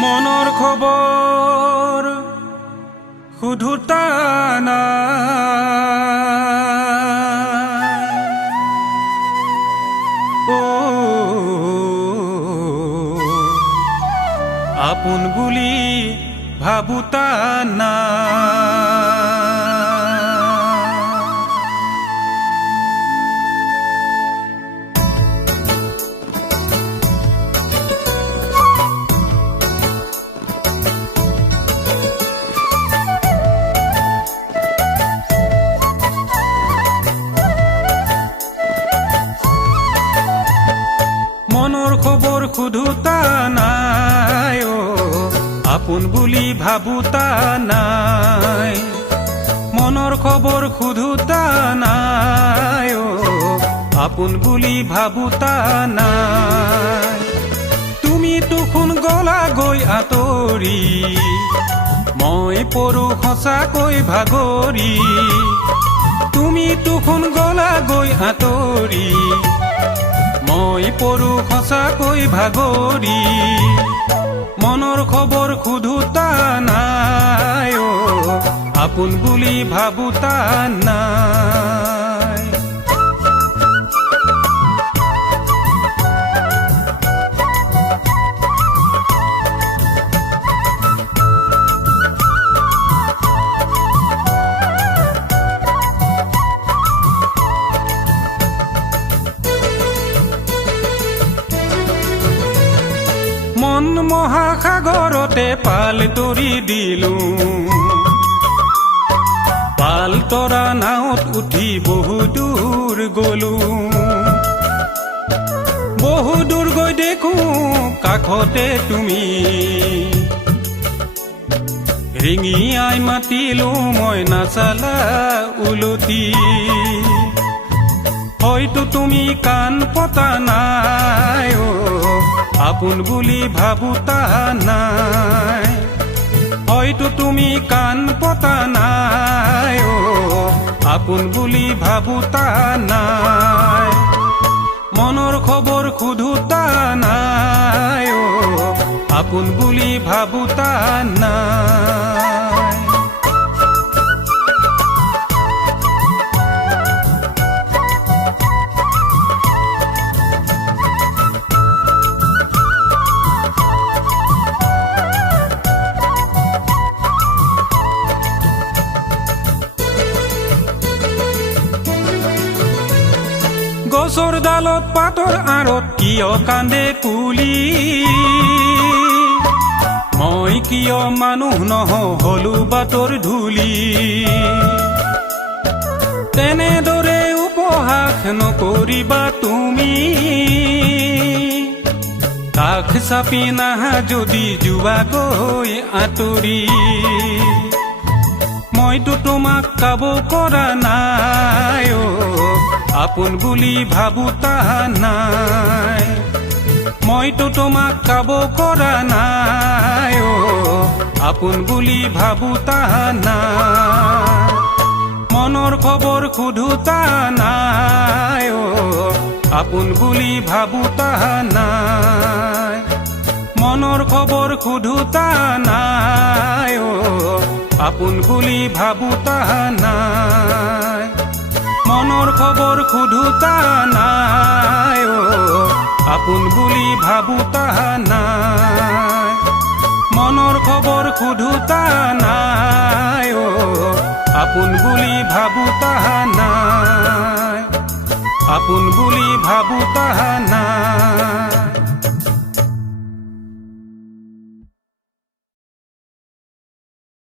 মনৰ খবৰ সুধোতা আপোন বুলি ভাবোতা না মনৰ খবৰ সুধোতা নাই আপোন বুলি ভাবোতা নাই মনৰ খবৰ সুধোতা নাই আপোন বুলি ভাবোতা নাই তুমি তুখোন গলা গৈ আঁতৰি মই পৰো সঁচাকৈ ভাগৰি তুমি তুখোন গলা গৈ আঁতৰি মই পৰো সঁচাকৈ ভাগৰি মনৰ খবৰ সুধোতা নাই আপোন বুলি ভাবোতা নাই মন মহাসাগৰতে পাল তৰি দিলো পাল তৰা নাওত উঠি বহু দূৰ গলো বহু দূৰ গৈ দেখো কাষতে তুমি ৰিঙি আই মাতিলো মই নাচালা উলটি হয়তো তুমি কাণ পতা নাই আপোন বুলি ভাবোতা নাই হয়তো তুমি কাণ পতা নাই আপোন বুলি ভাবোতা নাই মনৰ খবৰ সুধোতা নাই আপোন বুলি ভাবোতা নাই গছৰ ডালত পাতৰ আঁৰত কিয় কান্দে কুলি মই কিয় মানুহ নহলো বাটৰ ধূলি তেনেদৰে উপহাস নকৰিবা তুমি কাষ চাপি নাহা যদি যোৱাগৈ আঁতৰি মইতো তোমাক কাব কৰা নাই আপোন বুলি ভাবোতা নাই মইতো তোমাক কাব কৰা নাই আপোন বুলি ভাবোতা নাই মনৰ খবৰ সুধোতা নাই আপোন বুলি ভাবোতা নাই মনৰ খবৰ সুধোতা নাই আপোন বুলি ভাবোতা নাই মনৰ খবৰ সুধোতা নাই আপোন বুলি ভাবোতা নাই মনৰ খবৰ সুধোতা নাই আপোন বুলি ভাবোতা নাই আপোন বুলি ভাবোতা নাই